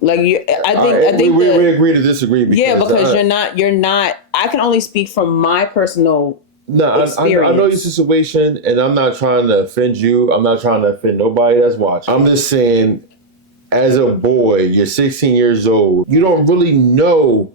like I think we agree to disagree. Because you're not. I can only speak from my personal. No, I know your situation, and I'm not trying to offend you. I'm not trying to offend nobody that's watching. I'm just saying, as a boy, you're 16 years old. You don't really know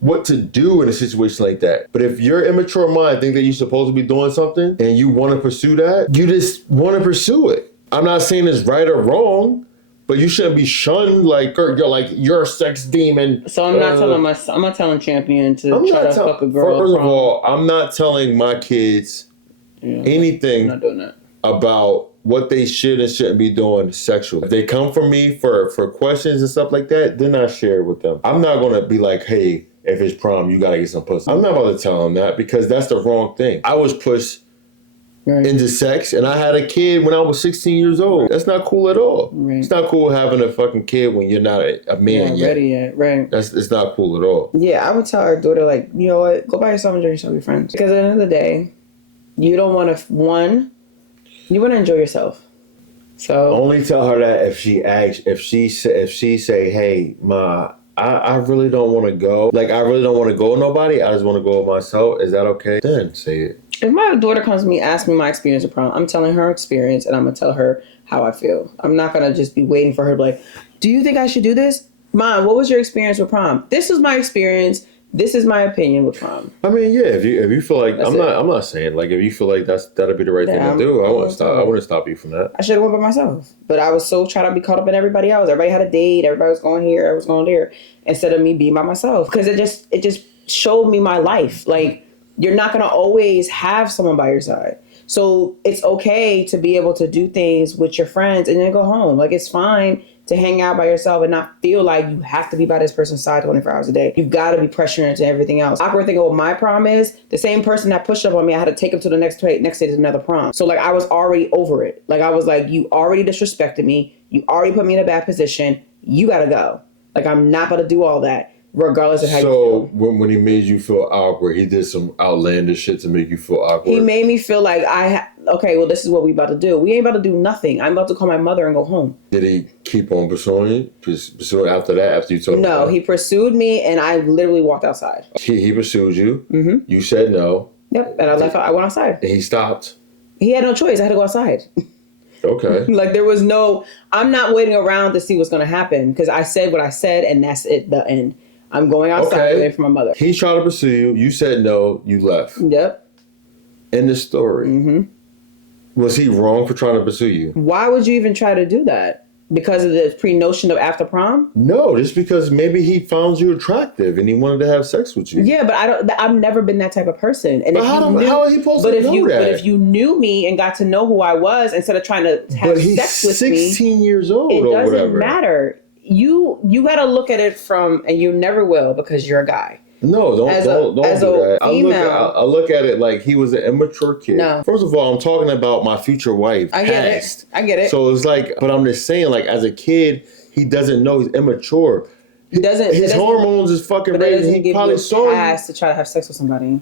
what to do in a situation like that. But if your immature mind think that you're supposed to be doing something and you want to pursue that, you just want to pursue it. I'm not saying it's right or wrong, but you shouldn't be shunned like you're a sex demon. So I'm not telling Champion to try to fuck a girl. First of all, I'm not telling my kids anything I'm not doing that. About what they should and shouldn't be doing sexually. If they come from me for questions and stuff like that, then I share it with them. I'm not gonna be like, hey, if it's prom, you gotta get some pussy. I'm not about to tell them that because that's the wrong thing. I was pushed into sex, and I had a kid when I was 16 years old. That's not cool at all. Right. It's not cool having a fucking kid when you're not a man yet. Ready yet, right? It's not cool at all. Yeah, I would tell our daughter, like, you know what, go by yourself and enjoy yourself with your friends. Because at the end of the day, you don't want to, you want to enjoy yourself. So only tell her that if she say, hey, Ma, I really don't want to go. Like, I really don't want to go with nobody. I just want to go with myself. Is that okay? Then say it. If my daughter comes to me, asks me my experience with prom, I'm telling her experience and I'm going to tell her how I feel. I'm not going to just be waiting for her to be like, do you think I should do this? Mom, what was your experience with prom? This was my experience. This is my opinion with prom. I mean, yeah, if you feel like, I'm not saying, like, if you feel like that'd be the right thing to do, I wouldn't stop you from that. I should have went by myself. But I was so trying to be caught up in everybody else. Everybody had a date. Everybody was going here. I was going there. Instead of me being by myself. Because it just showed me my life. Like, you're not going to always have someone by your side. So it's okay to be able to do things with your friends and then go home. Like, it's fine to hang out by yourself and not feel like you have to be by this person's side 24 hours a day. You've got to be pressured into everything else. Awkward thing about my prom is the same person that pushed up on me, I had to take him to the next day to another prom. So like, I was already over it. Like, I was like, you already disrespected me. You already put me in a bad position. You got to go. Like, I'm not going to do all that. Regardless of how you feel. So when he made you feel awkward, he did some outlandish shit to make you feel awkward. He made me feel like okay, well, this is what we about to do. We ain't about to do nothing. I'm about to call my mother and go home. Did he keep on pursuing you? Pursue after that? After you told him? No, he pursued me, and I literally walked outside. He pursued you. Mm-hmm. You said no. Yep, and I went outside. And he stopped. He had no choice. I had to go outside. Okay. Like, there was no. I'm not waiting around to see what's going to happen because I said what I said, and that's it. The end. I'm going outside away from my mother. He tried to pursue you. You said no. You left. Yep. End of story. Mm-hmm. Was he wrong for trying to pursue you? Why would you even try to do that? Because of the pre-notion of after prom? No, just because maybe he found you attractive and he wanted to have sex with you. Yeah, but I've never been that type of person. And how are he supposed to know that? But if you knew me and got to know who I was instead of trying to have sex with me, 16 years old it or doesn't whatever. matter. You got to look at it from, and you never will because you're a guy. No, don't do that. I look at it like he was an immature kid. No. First of all, I'm talking about my future wife. I get it. So it's like, but I'm just saying, like, as a kid, he doesn't know he's immature. His hormones is fucking raising. He probably saw you to try to have sex with somebody.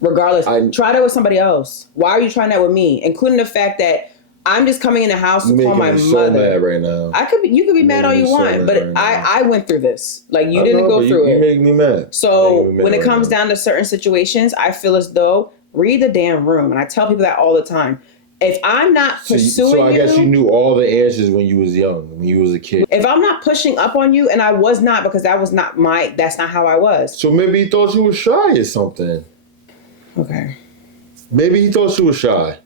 Regardless, try that with somebody else. Why are you trying that with me? Including the fact that I'm just coming in the house to call my mother. So mad right now. You could be mad all you want, but I went through this. Like, you didn't go through it. You make me mad. So when it comes down to certain situations, I feel as though read the damn room, and I tell people that all the time. If I'm not pursuing you, so I guess you knew all the answers when you was young, when you was a kid. If I'm not pushing up on you, and I was not, because that's not how I was. So maybe he thought you were shy or something. Okay. Maybe he thought you were shy.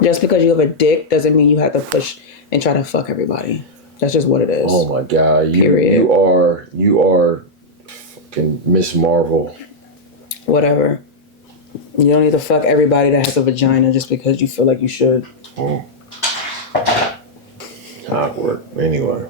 Just because you have a dick doesn't mean you have to push and try to fuck everybody. That's just what it is. Oh my God. You are fucking Miss Marvel. whatever. You don't need to fuck everybody that has a vagina just because you feel like you should. Awkward. Anyway.